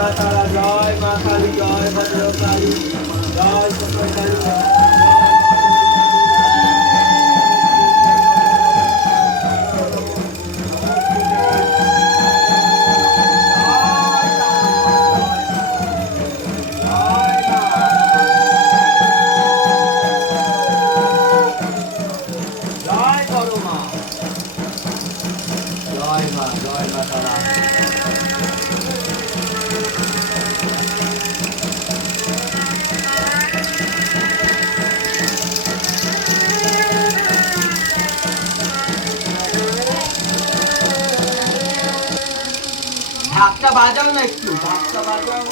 মা তারা জয়, মা কালী জয়, ভদ্রকালী জয়, সকলকালী জয়। ঢাকটা বাজাও না, একটু ঢাকটা বাজাও।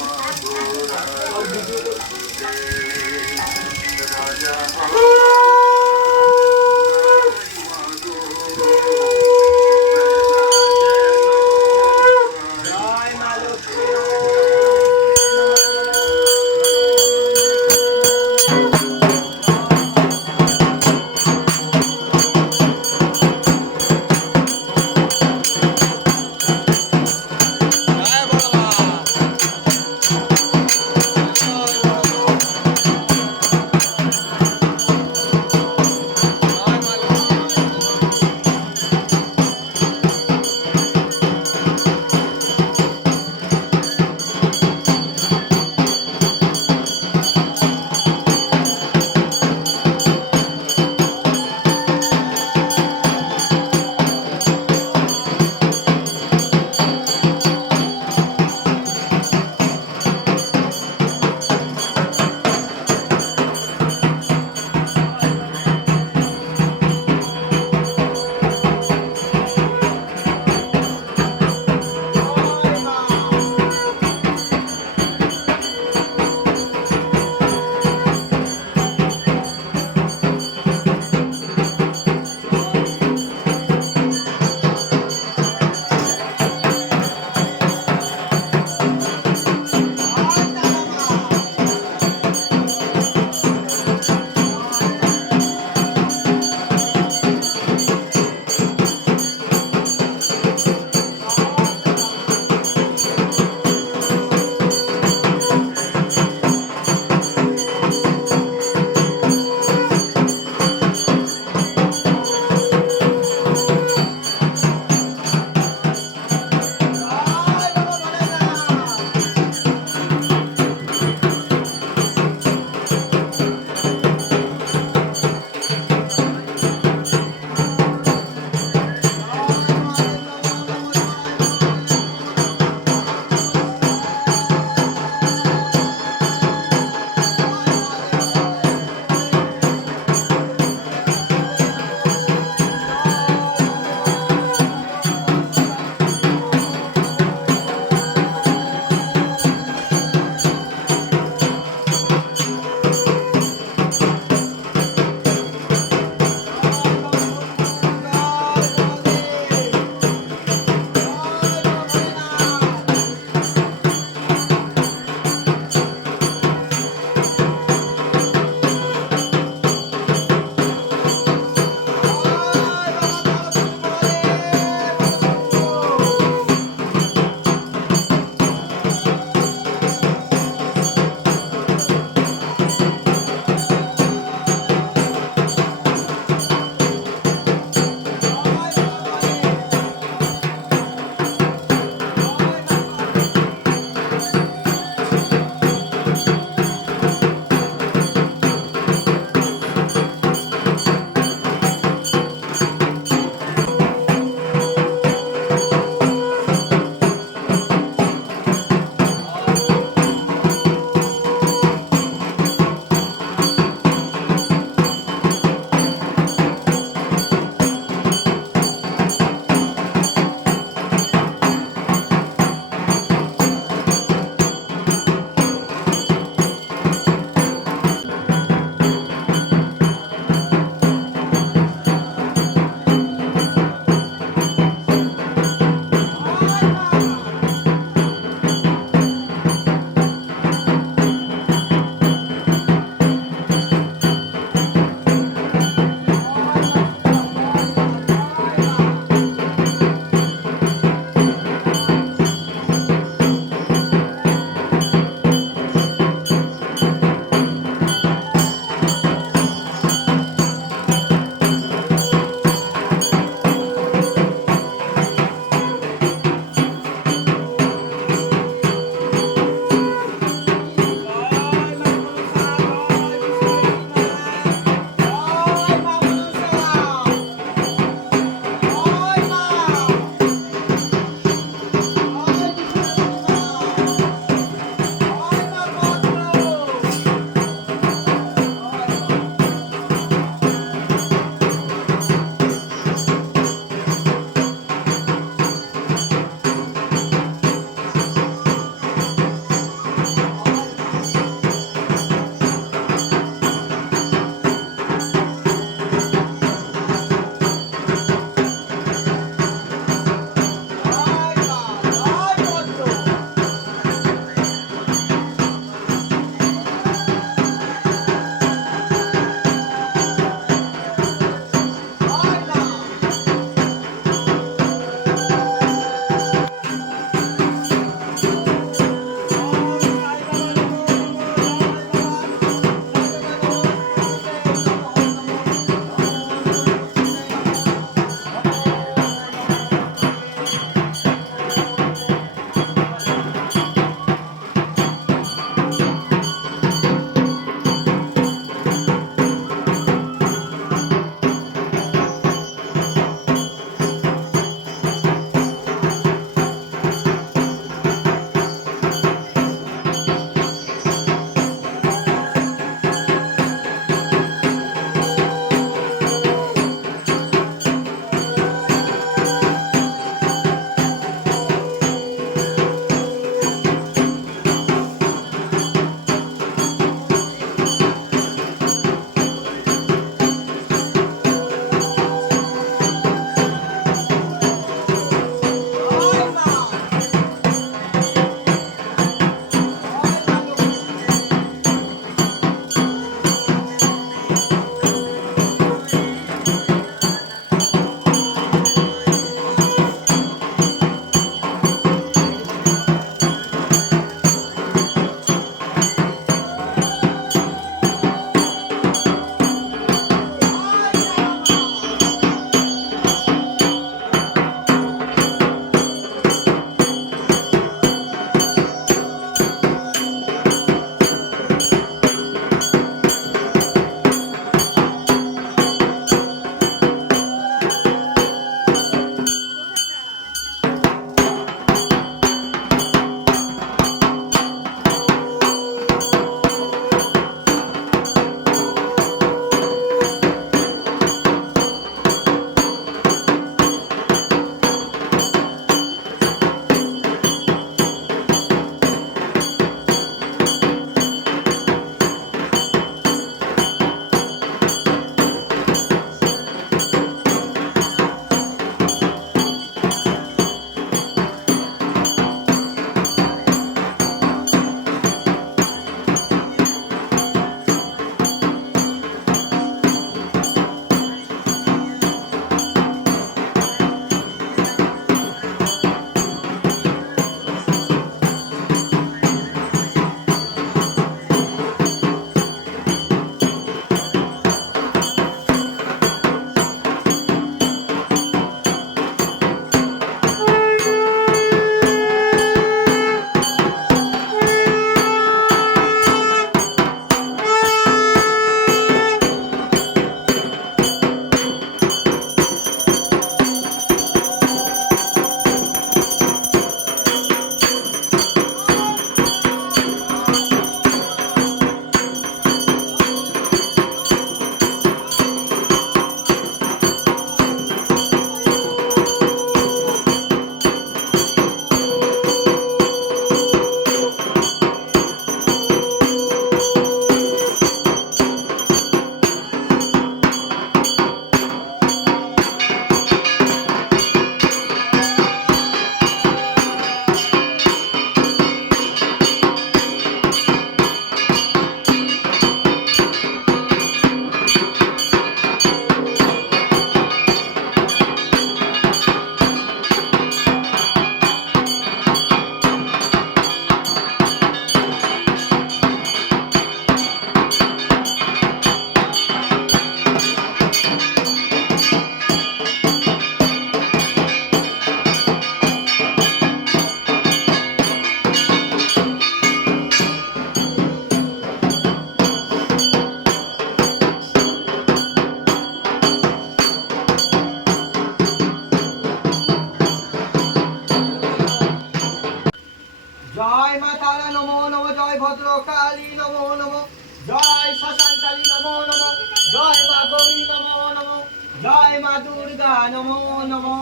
জয় মা তারা নমো নমো, জয় ভদ্রকালী নমো নমো, জয় শ্মশানকালী নমো নমো, জয় মা গৌরী নমো নমো, জয় মা দুর্গা নমো নমো,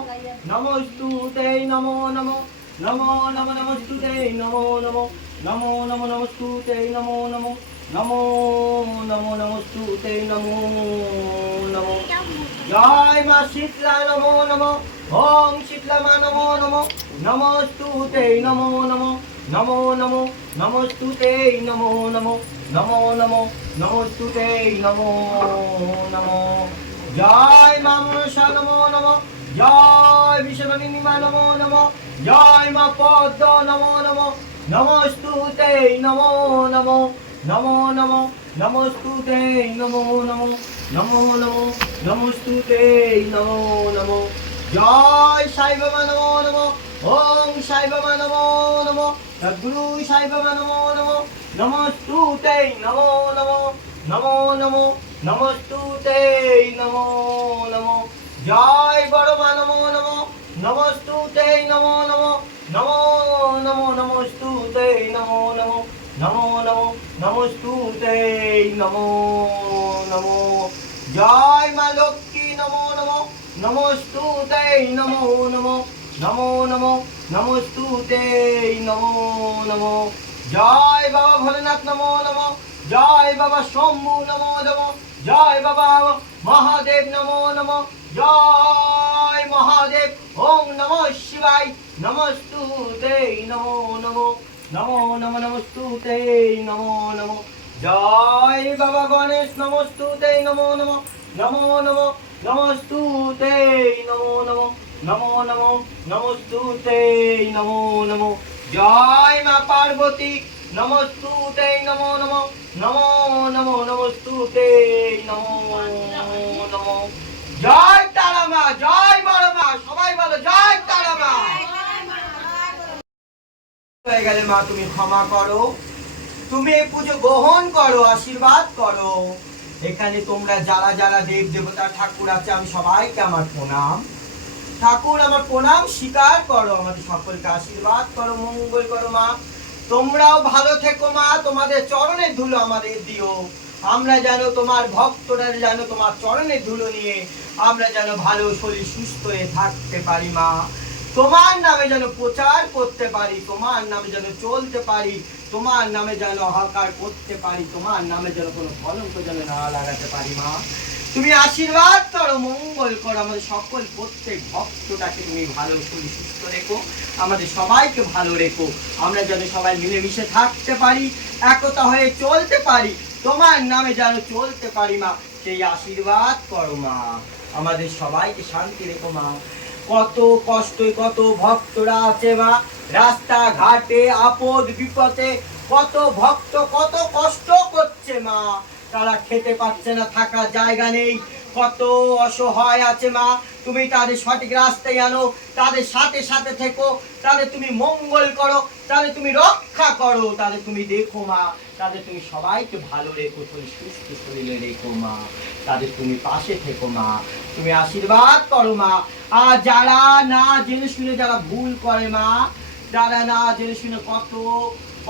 নমস্তুতে নমো নমো, নমো নমো নমস্তুতে নমো নমো, নমো নমো নমস্তুতে নমো নমো, নমো নমো নমস্তুতে নমো নমো। জয় মা শীতলা নমো নমো, ওম শীতলা মা নমো নমো, নমস্তুতে নমো নমো, নমো নমো নমস্তুতে নমো নমো, নমো নমো নমস্তুতে নমো নমো। জয় মা মনসা নমো নমো, জয় বিশ্ববাণী মা নমো নমো, জয় মা পদ্ম নমো নমো, নমস্তুতে নমো নমো, নমো নমো নমস্তুতে নমো নমো, নমো নমো নমস্তুতে নমো নমো। জয় সাই বাবা নমো নমো, ওম সাই বাবা নমো নমো, সদ্গুরু সাই বাবা নমো নমো, নমস্তুতে নমো নমো, নমো নমো নমস্তুতে নমো নমো। জয় বড় মা নমো নমো, নমস্তুতে নমো নমো, নমো নমো নমস্তুতে নমো নমো, নমো নমো নমস্তুতে নমো নমো। জয় মা লক্ষ্মী নমো নমো, নমস্তুতে নমো নমো, নমো নমো নমস্তুতে নমো নমো। জয় বাবা ভোলেনাথ নমো নমো, জয় বাবা শম্ভু নমো নমো, জয় বাবা মহাদেব নমো নমো, জয় মহাদেব। ওম নমঃ শিবায়, নমস্তুতে নমো নমো, নমো নমো নমস্তুতে নমো নমো। জয় বাবা গণেশ নমস্তুতে নমো নমো, নমো নমো নমস্তুতে নমো নমো, নমো নমো নমস্তুতে নমো নমো। জয় মা পার্বতী নমস্তুতে নমো নমো, নমো নমো নমস্তুতে নমো নমো। জয় তারা মা, জয় বড় মা, সবাই বলো জয় তারা মা। হয়ে গেলে মা তুমি ক্ষমা করো, তুমি এই পুজো গ্রহণ করো, আশীর্বাদ করো। এখানে তোমরা যারা যারা দেব দেবতা ঠাকুর আছে আমি সবাইকে আমার প্রণাম। ঠাকুর আমার প্রণাম স্বীকার করো, আমাদের সকলকে আশীর্বাদ করো, মঙ্গল করো মা। তোমরাও ভালো থেকো মা, তোমাদের চরণের ধুলো আমাদের দিও। আমরা যেন তোমার ভক্তরা যেন তোমার চরণের ধুলো নিয়ে আমরা যেন ভালো শরীর সুস্থ হয়ে থাকতে পারি মা। তোমার নামে যেন প্রচার করতে পারি, তোমার নামে যেন চলতে পারি, তোমার নামে যেন হাহাকার করতে পারি, তোমার নামে যেন কোনো কলঙ্ক যেন না লাগাতে পারি মা। তুমি আশীর্বাদ করো, মঙ্গল করো, আমাদের সকল প্রত্যেক ভক্তটাকে তুমি ভালো শরীর সুস্থ রেখো, আমাদের সবাইকে ভালো রেখো। আমরা যেন সবাই মিলেমিশে থাকতে পারি, একতা হয়ে চলতে পারি, তোমার নামে যেন চলতে পারি মা। সেই আশীর্বাদ করো মা, আমাদের সবাইকে শান্তি রেখো মা। কত কষ্ট, কত ভক্তরা আছে মা রাস্তা ঘাটে আপদ বিপদে, কত ভক্ত কত কষ্ট করছে মা, তারা খেতে পাচ্ছে না, থাকার জায়গা নেই, কত অসহায় আছে মা। তুমি তাদের সঠিক রাস্তায় আনো, তাদের সাথে সাথে থেকো, তাদের তুমি মঙ্গল করো, তাদের তুমি রক্ষা করো, তাদের তুমি দেখো মা, তাদের তুমি সবাইকে ভালো রেখো, তুমি সুস্থ শরীরে রেখো মা, তাদের তুমি পাশে থেকো মা, তুমি আশীর্বাদ করো মা। আর যারা না জেনে শুনে যারা ভুল করে মা, যারা না জেনে শুনে কত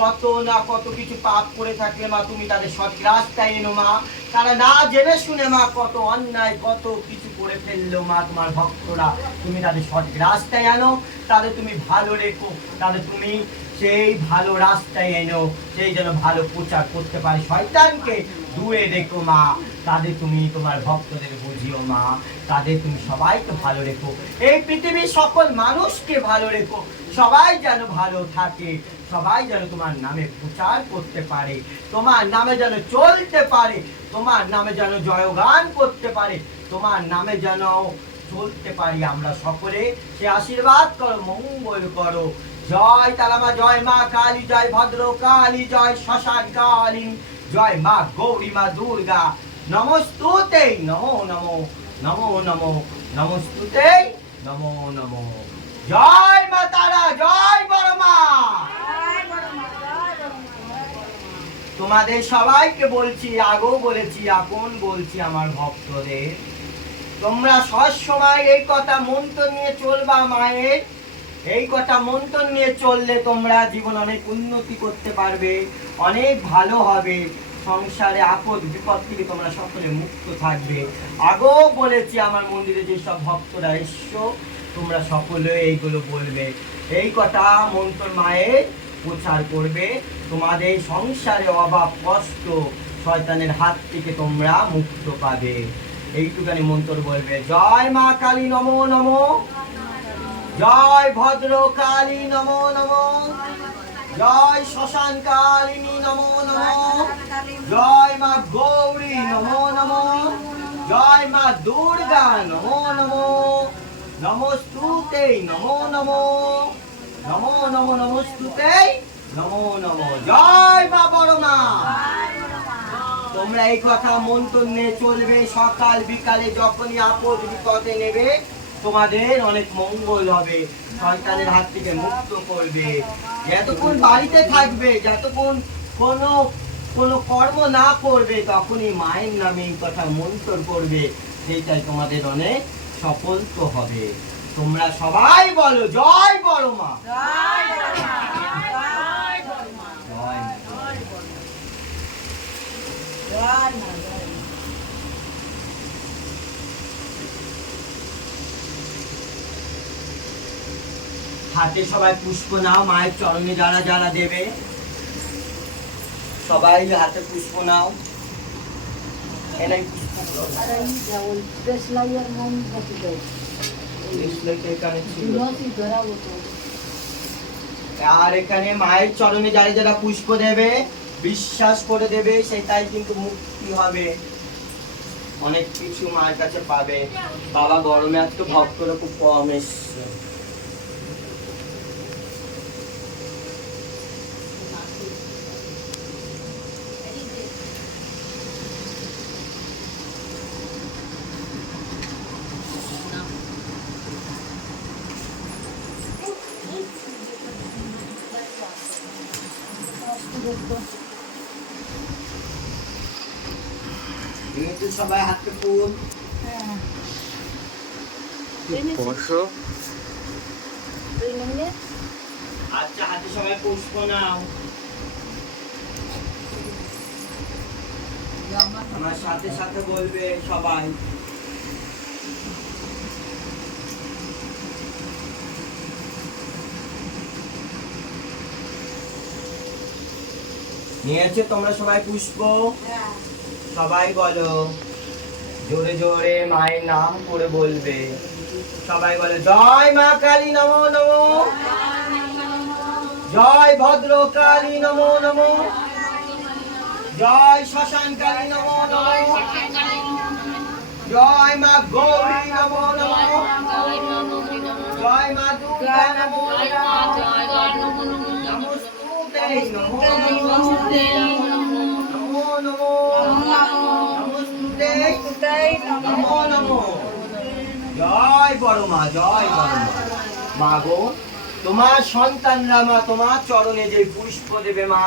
কত না কত কিছু পাপ করে থাকলে মা তুমি তাদের সঠিক রাস্তায় এনো মা। তারা না জেনে শুনে মা কত অন্যায় কত কিছু করে ফেললো মা, তোমার ভক্তরা তুমি তাদের সঠিক রাস্তায় আনো, তাদের তুমি ভালো রেখো, তাদের তুমি সেই ভালো রাস্তায় এনো, সেই যেন ভালো প্রচার করতে পারে, শয়তানকে দূরে রেখো মা। তাদের তুমি তোমার ভক্তদের বুঝিও মা, তাদের তুমি সবাইকে ভালো রেখো, এই পৃথিবীর সকল মানুষকে ভালো রেখো, সবাই যেন ভালো থাকে, সবাই যেন তোমার নামে প্রচার করতে পারে, তোমার নামে যেন চলতে পারে, তোমার নামে যেন জয়গান করতে পারে, তোমার নামে যেন চলতে পারি আমরা সকলে। সে আশীর্বাদ করো, মঙ্গল করো। জয় তারামা, জয় মা কালী, জয় ভদ্র কালী, জয় শ্মশান কালী, জয় মা গৌরী মা দুর্গা। নমস্তুতে নমো নমো, নমো নমো নমস্তুতে নমো নমো। জয় মা তারা, জয় বড় মা। তোমাদের সবাইকে বলছি, আগেও বলেছি, এখন বলছি আমার ভক্তদের, তোমরা সবসময় এই কথা মন্ত্র নিয়ে চলবা মায়ের, এই কথা মন্ত্র নিয়ে চললে তোমরা জীবন অনেক উন্নতি করতে পারবে, অনেক ভালো হবে, সংসারে আপদ বিপদ থেকে তোমরা সকলে মুক্ত থাকবে। আগেও বলেছি আমার মন্দিরে যেসব ভক্তরা এসছো তোমরা সকলে এইগুলো বলবে, এই কথা মন্ত্র মায়ের প্রচার করবে, তোমাদের সংসারে অভাব কষ্ট শয়তানের হাত থেকে তোমরা মুক্ত পাবে। এইটুকানি মন্ত্র বলবে। জয় মা কালী নমো নমো, জয় ভদ্র কালী নমো নমো, জয় শ্মশান কালিনী নমো নমো, জয় মা গৌরী নমো নমো, জয় মা দুর্গা নমো নমো, নমস্তুতে নমো নমো, নমো নমো নমস্তুতে নমো নমো, জয় মা বড় মা। তোমরা এই কথা মন্ত্র নিয়ে চলবে, সকাল বিকালে যখনই আপদ বিপদে নেবে তোমাদের অনেক মঙ্গল হবে, শয়তানের হাত থেকে মুক্ত করবে। যতক্ষণ বাড়িতে থাকবে, যতক্ষণ কোনো কোনো কর্ম না করবে তখনই মায়ের নামে এই কথা মন্ত্র করবে, সেইটাই তোমাদের অনেক সফল তো হবে। তোমরা সবাই বলো জয় বড় মা, জয় মা, জয় মা। হাতে সবাই পুষ্প নাও, মায়ের চরণে যারা যারা দেবে সবাই হাতে পুষ্প নাও। এলাই পুষ্পগুলো আর এখানে মায়ের চরণে যারা যারা পুষ্প দেবে বিশ্বাস করে দেবে সেটাই কিন্তু মুক্তি হবে, অনেক কিছু মায়ের কাছে পাবে। বাবা গরমে আজ তো ভক্তরা খুব কম এসছে। সবাই হাতে ফুল আচ্ছা, হাতে সবাই পুষ্প নাও। আমার সাথে সাথে বলবে সবাই। নিয়েছে তোমরা সবাই পুষ্প? সবাই বলো জোরে জোরে মায়ের নাম করে বলবে। সবাই বলে জয় মা কালী নমো নমো, জয় ভদ্র কালী নমো নমো, জয় শ্মশান কালী নমো নমো, জয় মা গৌরী নমো নমো, জয় মা দুর্গা নমো নমো, নমস্তুতে নমো নমো, নমো নমো, জয় বড় মা, জয় বড় মা। মা গো, তোমার সন্তানরা মা তোমার চরণে যে পুষ্প দেবে মা,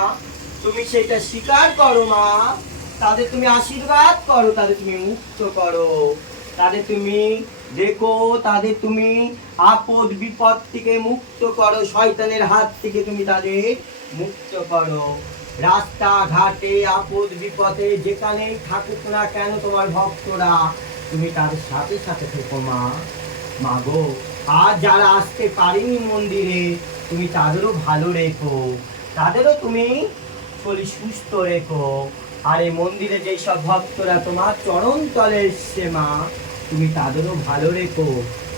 তুমি সেটা স্বীকার করো মা, তাদের তুমি আশীর্বাদ করো, তাদের তুমি মুক্ত করো, তাদের তুমি দেখো, তাদের তুমি আপদ বিপদ থেকে মুক্ত করো, শয়তানের হাত থেকে তুমি তাদের মুক্ত করো। রাস্তা ঘাটে আপদ বিপদে যেখানেই থাকুক না কেন তোমার ভক্তরা, তুমি তাদের সাথে সাথে থেকো মা। মা গো, আর যারা আসতে পারেনি মন্দিরে তুমি তাদেরও ভালো রেখো, তাদেরও তুমি শরীর সুস্থ রেখো। আর এই মন্দিরে যেসব ভক্তরা তোমার চরণ তলে এসছে মা, তুমি তাদেরও ভালো রেখো,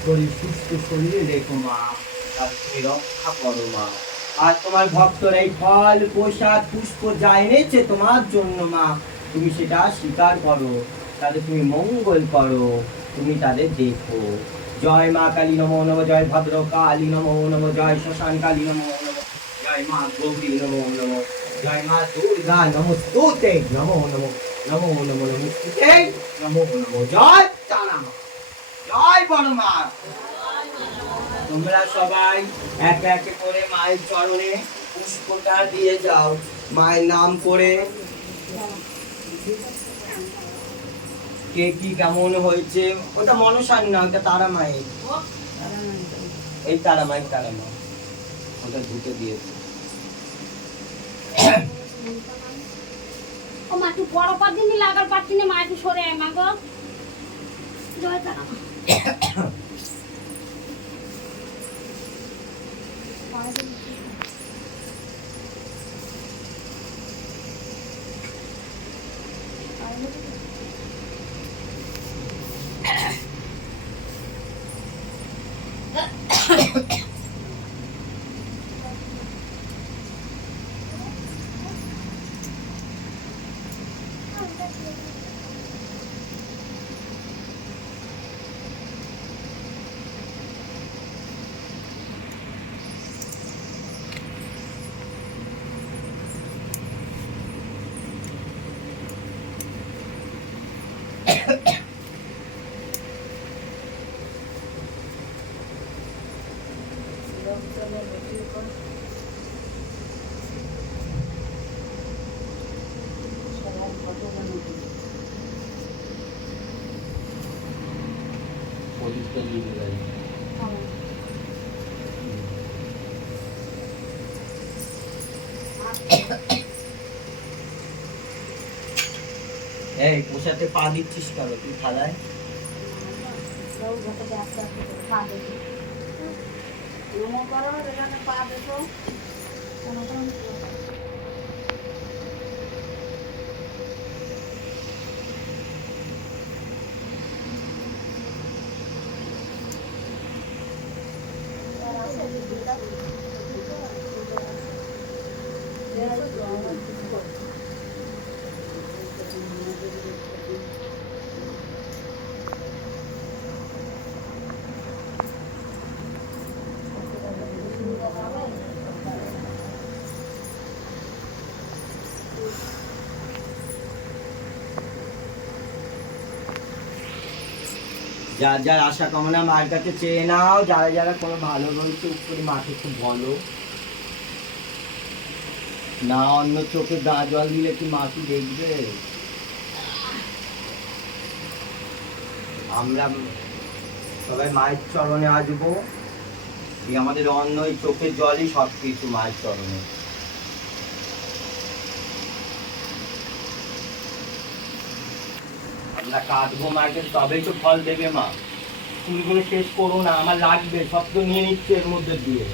শরীর সুস্থ শরীরে রেখো মা, তাদের তুমি রক্ষা করো মা। আর তোমার ভক্তরা এই ফল প্রসাদ পুষ্প যা এনেছে তোমার জন্য মা, তুমি সেটা স্বীকার করো, তাদের তুমি মঙ্গল করো, তুমি তাদের দেখো। জয় মা কালী নমো নমো, জয় ভদ্র কালী নমো নমো, জয় শ্মশান কালী নমো নমো, জয় মা গৌরী নমো নমো, জয় মা দুর্গা নমস্তুতে নমো নমো, নমো নমো নমস্তুতে নমো নমো, জয় তারা মা, জয় বড় মা। তোমরা সবাই একে একে করে মায়ের চরণে পুষ্পটা দিয়ে যাও, মায়ের নাম করে। কে কি কেমন হয়েছে ওটা মনসার না, ওটা তারা মায়ের, এই তারা মায়ের, তারা মা। ওটা ধুতে দিয়েছে। ও মা একটু বড় পর দিন লাগার পাচ্ছি না, মা একটু সরে আয় মা গো। জয় তারা মা। এই পোষাতে পা দিচ্ছিস কেন তুই থালায়? যার যার আশা কামনা মায়ের কাছে চেয়ে নাও, যারা যারা কোনো ভালো রয়েছে উপরে মাকে খুব বলো না। অন্য চোখে গা জল দিলে কি মা কি দেখবে? আমরা সবাই মায়ের চরণে আসবো, আমাদের অন্য চোখের জলই সব কিছু মায়ের চরণে। আমরা কাঁদবো মাকে, তবেই তো ফল দেবে মা। তুমি কোনো শেষ করো না, আমার লাগবে, সব তো নিয়ে নিচ্ছে এর মধ্যে দিয়ে।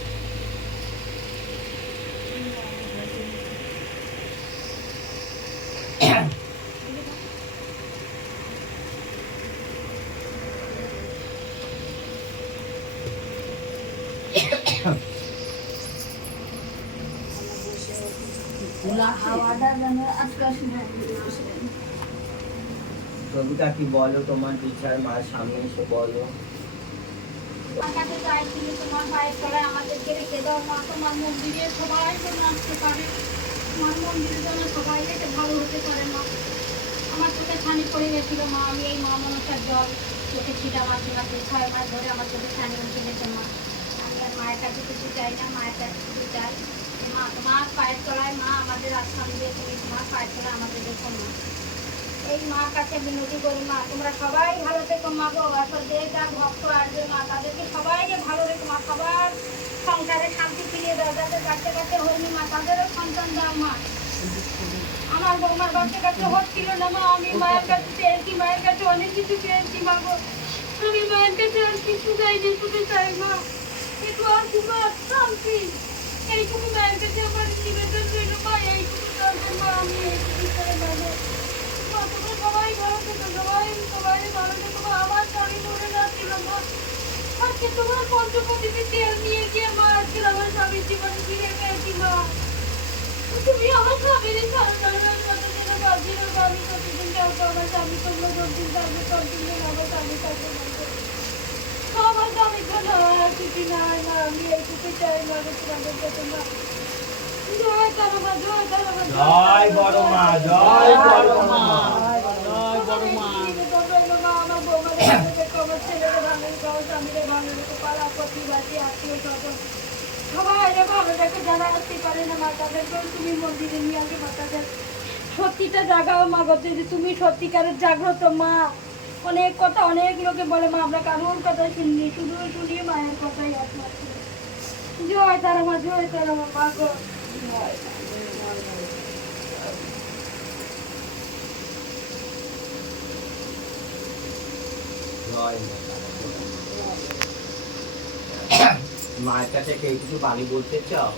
কবিতা কি বলো, তোমার বিচার মায়ের সামনে এসে বলো। তোমার পায়ের তলায় আমাদেরকে রেখে দাও মা, তোমার মন্দিরে সবাই যেন আসতে পারে, তোমার মন্দিরে যেন সবাই এসে ভালো হতে পারে মা। আমার চোখে ছানি পড়ে গেছিল মা, আমি এই মা মনসার জল চোখে ছিটা মারতে মারতে 6 মাস ধরে আমার চোখে ছানি উঠে গেছে মা। আমি আর মায়ের কাছে কিছু চাই না, মায়ের কাছে কিছু চাই মা, তোমার পায়ের তলায় মা আমাদের আশ্রম দিয়ে তুমি তোমার পায়ের তলায় আমাদের দেখো মা। এই মার কাছে বিনতি করি মা, তোমরা সবাই ভালো থেকো মা গো। আসল যে যার ভক্ত আসবে মা, তাদেরকে সবাইকে ভালো রেখো মা, সবার সংসারে শান্তি ফিরিয়ে দাও। যাদের কাছে কাছে হয়নি মা, তাদেরও সন্তান দাও মা। আমার বৌমার বাচ্চা কাছে হচ্ছিল না মা, আমি মায়ের কাছে চেয়েছি, মায়ের কাছে অনেক কিছু চেয়েছি মা গো। আমি মায়ের কাছে আর কিছু চাইনি, শুধু চাই মা একটু আর তোমার শান্তি। এইটুকু মায়ের কাছে আমার নিবেদন ছিল মা, এইটুকু চাইবে মা, আমি এইটুকু চাই মা গো। মা তোমরা সবাই ভালো থেকো, সবাই ভালো থেকো মা। আমার স্বামী মরে যাচ্ছিল মা, আজকে তোমার পঞ্চপদীতে তেল নিয়ে গিয়ে মা আজকে আমার স্বামীর জীবনে ফিরে পেয়েছি মা। তুমি আমার স্বামীর সারার কথা যেন ভাবছি না, আমি প্রতিদিন কাউকে আমার স্বামী তোমরা যতদিন থাকবে ততদিন আমার স্বামী থাকবে না। আমার স্বামীর জন্য আর কিছু নাই মা, আমি এইটুকু চাই মা তোমাদের কাছে মা। জয় তারা মা, জয় তারা মা, জয় বড় মা, জয় বড় মা, জয় বড় মা। আমার বৌমাদের ভালো থেকো, আমার ছেলেরা ভালো থেকো, আমার স্বামীরা ভালো থেকো, পাড়া প্রতিবাসী আত্মীয় স্বজন সবাই ভালো দেখো। যারা আসতে পারে না মা, তাদেরকেও তুমি মন্দিরে নিয়ে আসবে মা, তাদের সত্যিটা জাগাও মা গো, যে তুমি সত্যিকারের জাগ্রত মা। অনেক কথা অনেক লোকে বলে মা, আমরা কারোর কথা শুনি, শুধু শুনি মায়ের কথাই একমাত্র। জয় তারা মা, জয় তারা মা, মা গো। জয় মা তারা। মায়ের কাছে কেউ কিছু বাণী বলতে চাও?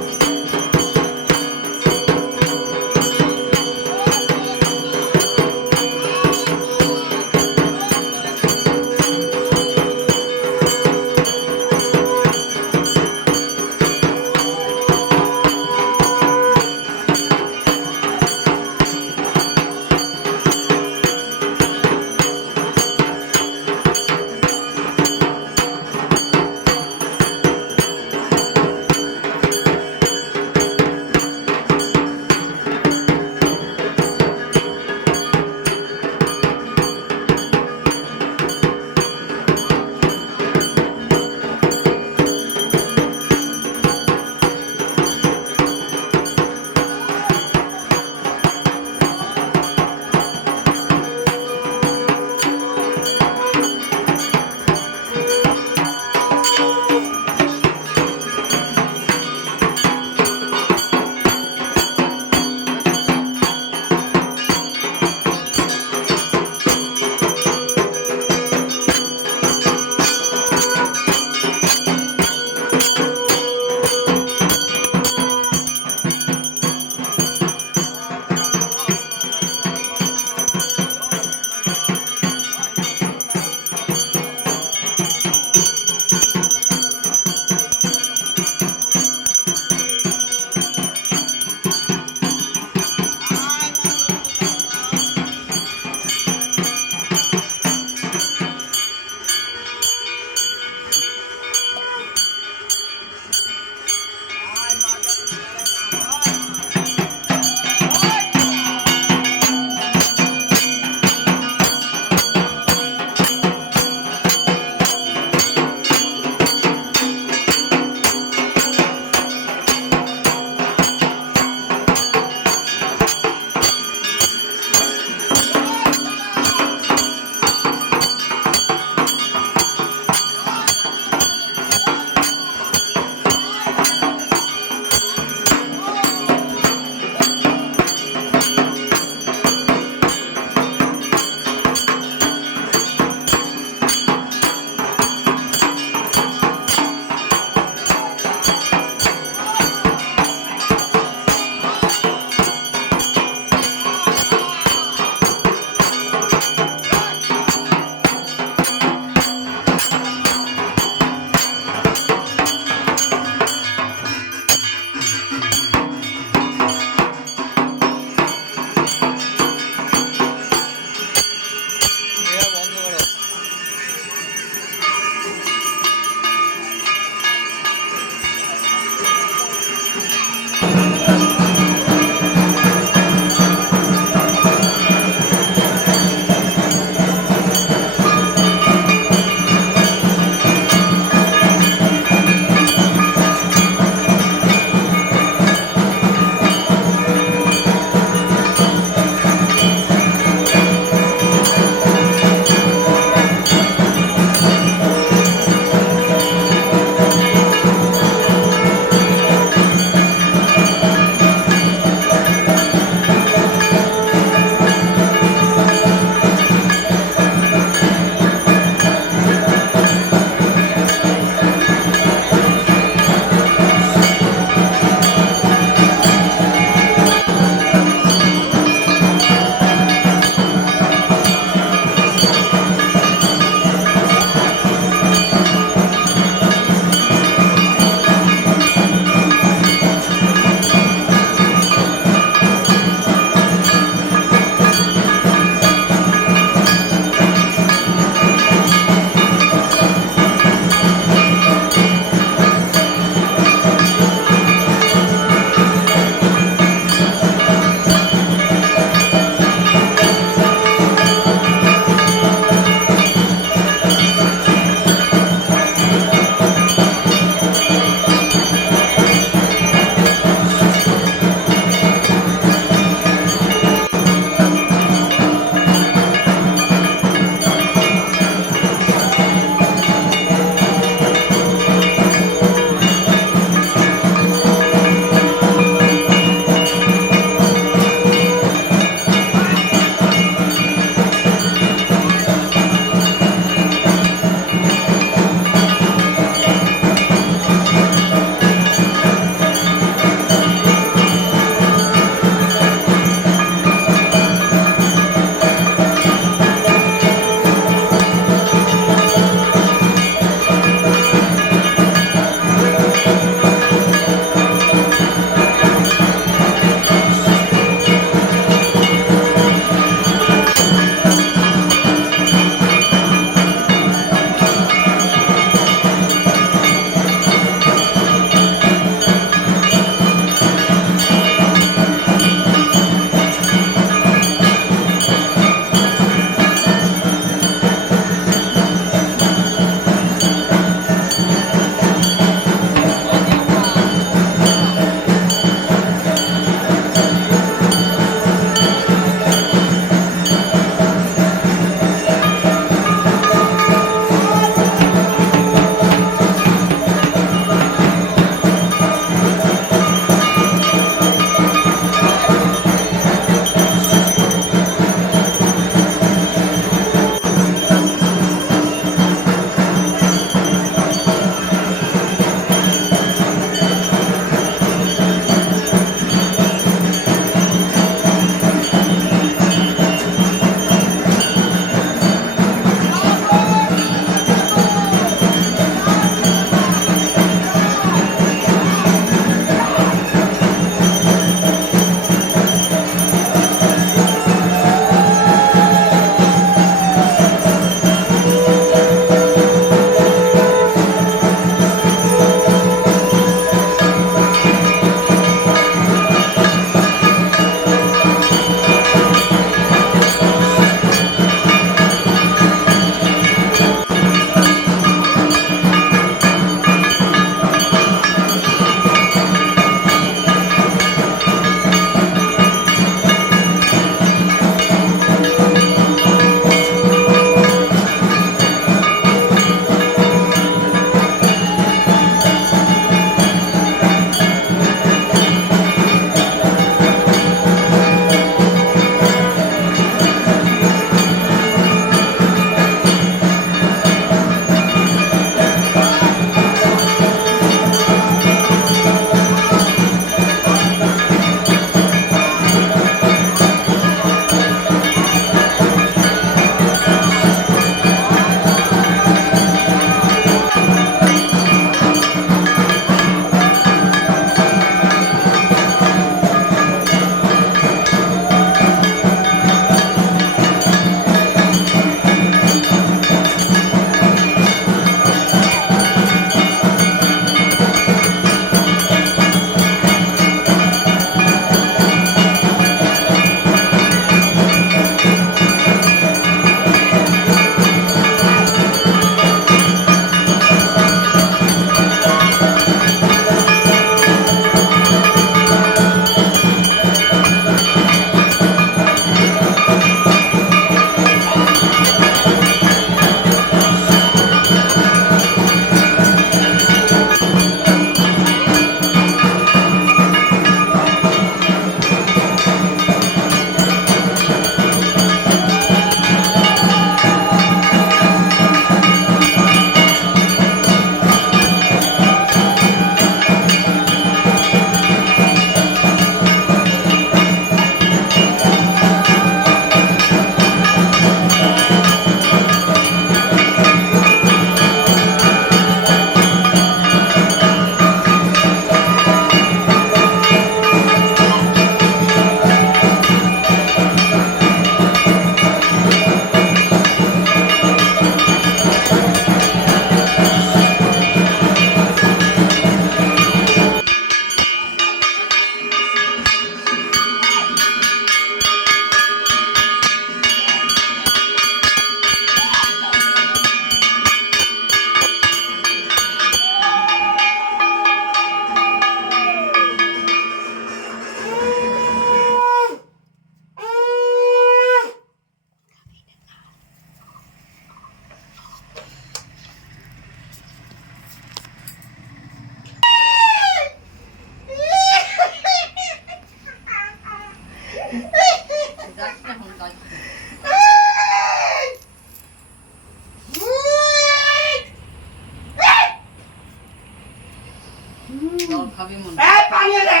জল খাবে মনে এই পানি দে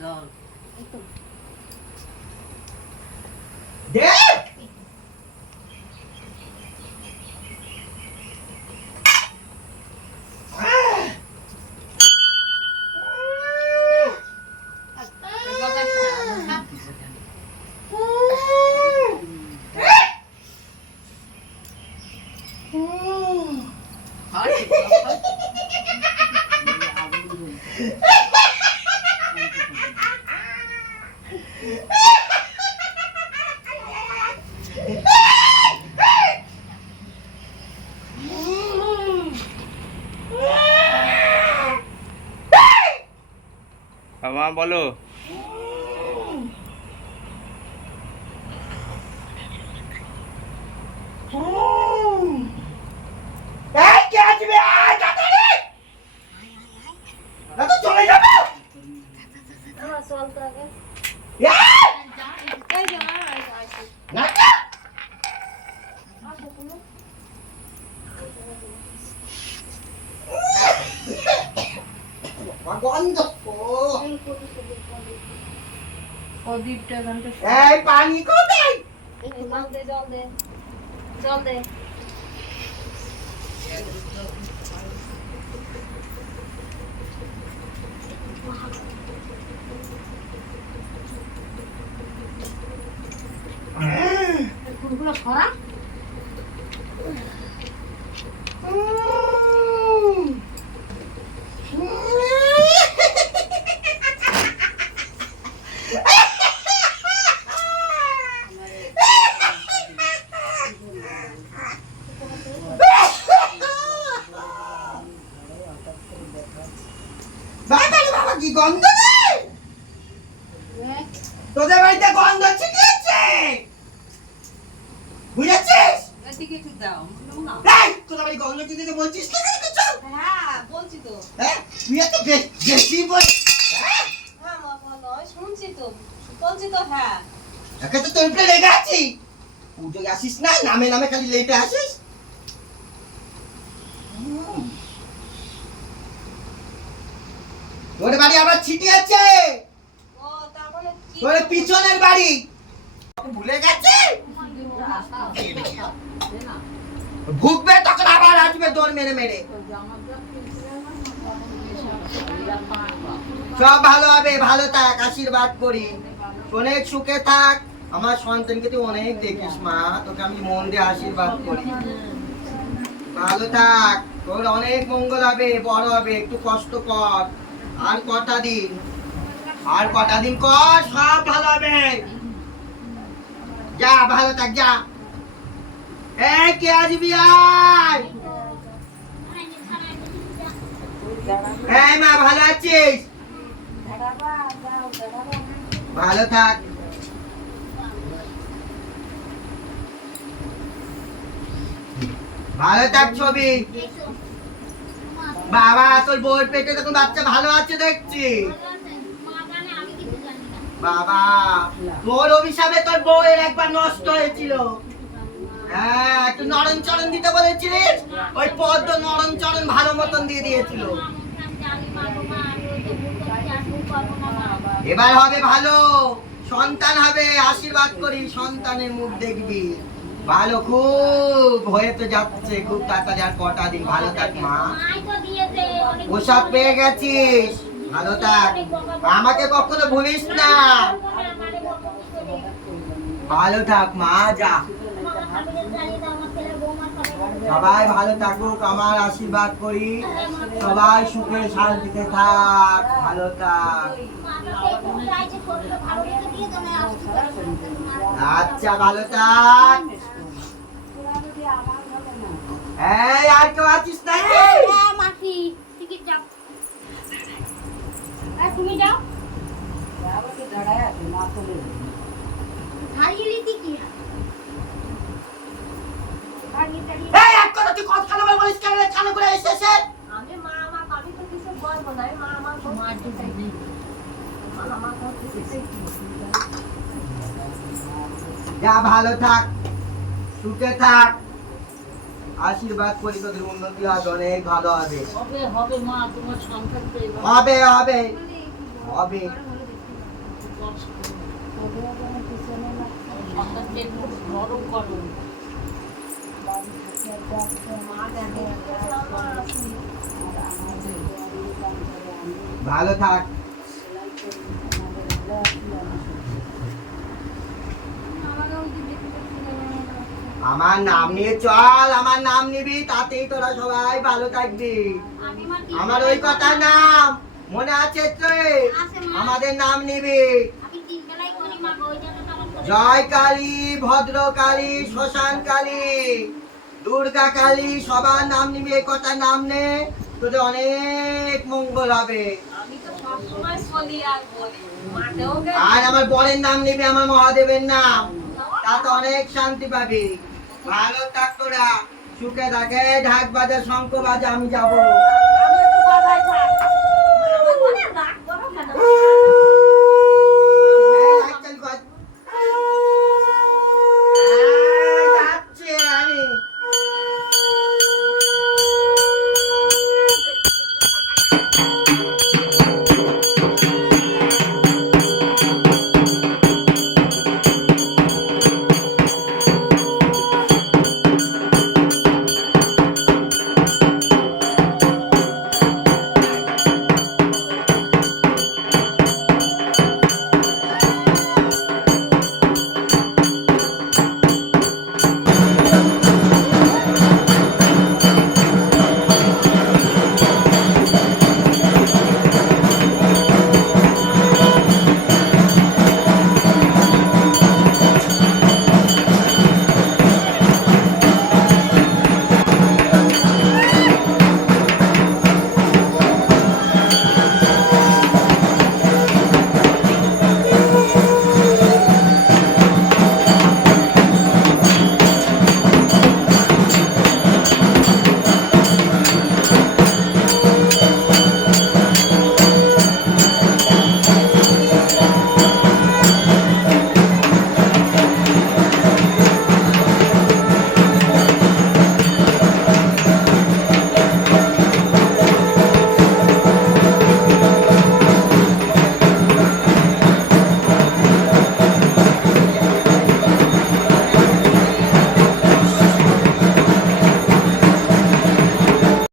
জল দে মা বলো এই কে আসবে আয় তাড়াতাড়ি না তো চলে যাবে আমার চলতে হবে এই এই যে আমার আছে না গন্ধ প্রদীপটা গানটা এই পানি কোথায় জল দে জল দে জল দে ফুলগুলো খরা বাবা কি গন্ধ রে তোদের বাড়িতে গন্ধ ছিটিয়েছে বুঝেছিস এদিকে একটু দাও না এই তোদের বাড়ি গন্ধ ছিটিয়েছে বলছিস না কেন কিছু হ্যাঁ বলছি তো হ্যাঁ তুই এত বেশি বল হ্যাঁ হ্যাঁ মা বলো শুনছি তো বলছি তো হ্যাঁ একে তো তোর উপরে লেগে আছি পুজোয় আসিস না নামে নামে খালি লেটে আসিস তোর বাড়ি আবার ছিটিয়েছে ও তার মানে কি তোর পিছনের বাড়ি ভুলে গেছে ভুগবে তখন আবার আসবে দৌড় মেরে মেরে সব ভালো হবে ভালো থাক আশীর্বাদ করি অনেক সুখে থাক আমার সন্তানকে তুই অনেক দেখিস মা তোকে আমি মন দিয়ে আশীর্বাদ করি ভালো থাক তোর অনেক মঙ্গল হবে বড় হবে একটু কষ্ট কর আর কটা দিন কর সব ভালো হবে যা ভালো থাক যা এই কে আসবি আয় এই মা ভালো আছিস ভালো থাক ভালো থাক ছবি বাবা তোর বউয়ের পেটে তখন বাচ্চা ভালো আছে দেখছি বাবা তোর অভিশাপে তোর বউয়ের একবার নষ্ট হয়েছিল হ্যাঁ একটু নরম চরণ দিতে বলেছিলিস ওই পদ্ম নরম চরণ ভালো মতন দিয়ে দিয়েছিল এবার হবে ভালো সন্তান হবে আশীর্বাদ করি সন্তানের মুখ দেখবি ভালো খুব হয়ে তো যাচ্ছে খুব তাড়াতাড়ি আর কটা দিন ভালো থাক মা ওসব পেয়ে গেছিস ভালো থাক আমাকে কখনো ভুলিস না ভালো থাক মা যা সবাই ভালো থাকুক আমার আশীর্বাদ করি সবাই সুখে শান্তিতে থাক ভালো থাক আচ্ছা ভালো থাক এই আর কেউ আছিস না মাসি টিকিট যাও তুমি যাও হারিয়ে কি এই এক কথা তুই কথা বলে বলিস কেন রে ছানা করে এসেছে আমি মা আমার আমি তো কিছু বলবো না মা আমার মার দিতে নেই আমার কাছে যা ভালো থাক সুখে থাক আশীর্বাদ করি তোদের উন্নতি হবে, অনেক ভালো হবে। হবে হবে মা, তোমার সন্তান পেয়ে হবে হবে হবে। সন্তানকে একটু নরম করো। মা দেখে আমার আছে। ভালো থাক। আমার নাম নিয়ে চল, আমার নাম নিবি, তাতেই তোরা সবাই ভালো থাকবি। আমার ওই কথা নাম মনে আছে তো? আমাদের নাম নিবি। জয় কালী, ভদ্র কালী, শ্মশান কালী, দুর্গা কালী, সবার নাম নিবি। এই কথা নাম নে, তোদের অনেক মঙ্গল হবে। আমি তো সবসময় বলি আর বলি, মাঠেও গেলে আর আমার বরের নাম নিবি, আমার মহাদেবের নাম, তাতে অনেক শান্তি পাবি। ভালো থাক তোরা, সুখে থাকে। ঢাক বাজা, শঙ্খ বাজা, আমি যাবো। আমি একটু বাজায় থাক। আমার মনে রাগ করো কেন?